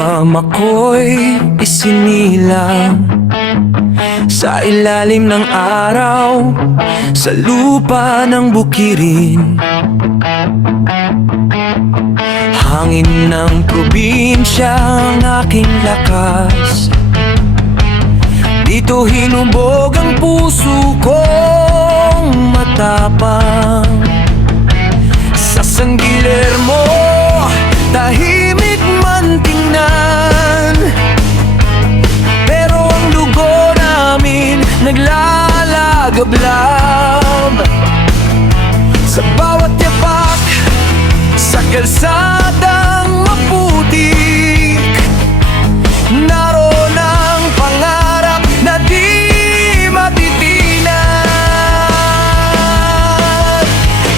mama ko'y isinilang sa ilalim ng araw, sa lupa ng bukirin. Hangin ng probinsya ang aking lakas, dito hinubog ang puso kong matapang. Sa San Guillermo, tahimik man tingnan, pero ang dugo namin naglalagablab. Sa bawat yapak, sa kalsadang maputik, naroon ang pangarap na di matitinan.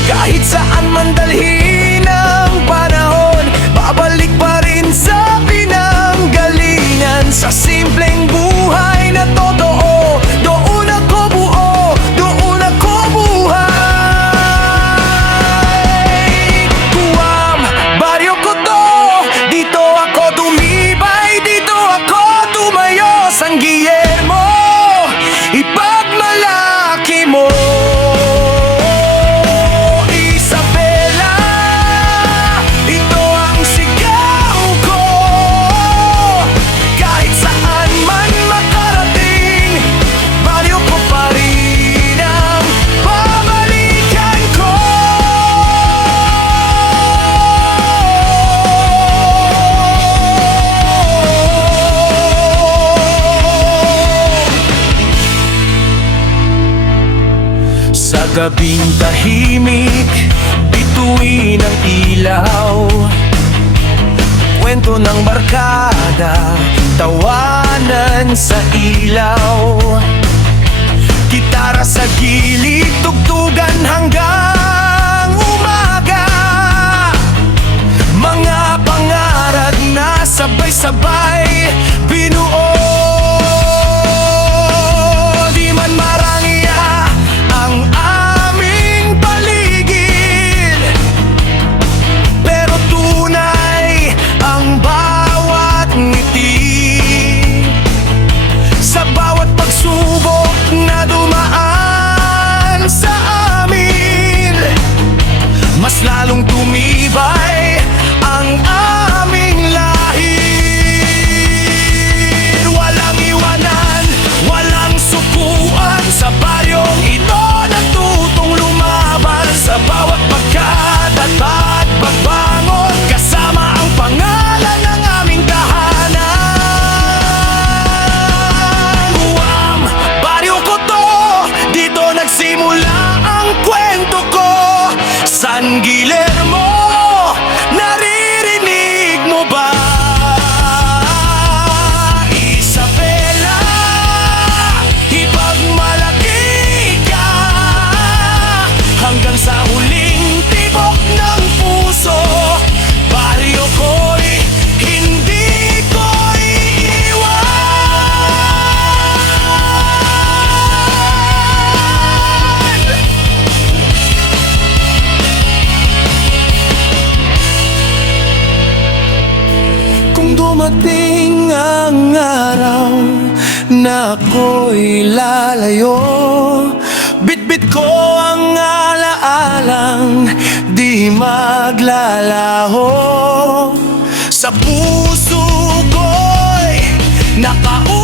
Kahit saan man dalhin ang panahon, babalik pa rin sa pinanggalingan. Sa simpleng buhay na totoo, doon ako buo, doon ako buhay. Guam, baryo ko to, dito ako tumibay, dito ako tumayo. San Guillermo, ipagmalaki mo. Isabela, ito ang sigaw ko. Kahit saan man makarating, baryo ko pa rin ang babalikan ko. Sa gabing tahimik, bituin ang ilaw, kwento ng barkada, tawanan sa ilaw. Gitara sa gilid, tugtugan hanggang umaga. Mga pangarap na sabay-sabay binuo. Di man marangya ang aming paligid, pero tunay ang bawat ngiti. Sa bawat pagsubok na dumaan sa amin, mas lalong tumibay ang aming lahir. Walang iwanan, walang sukuan, sa baryong ito natutong lumaban. Sa bawat pagkatat at pagbangon, kasama ang pangalan ng aming tahanan. Guam, baryo ko to, dito nagsimula ang kwento ko. San Guillermo, naririnig mo ba? Isabela, ipagmalaki ka hanggang sa huling tibok ng puso. Baryo ko'y hindi ko iiwan. Kung dumating ang araw na ako'y lalayo, bitbit ko ang alaalang di maglalaho. Sa puso ko'y nakauwi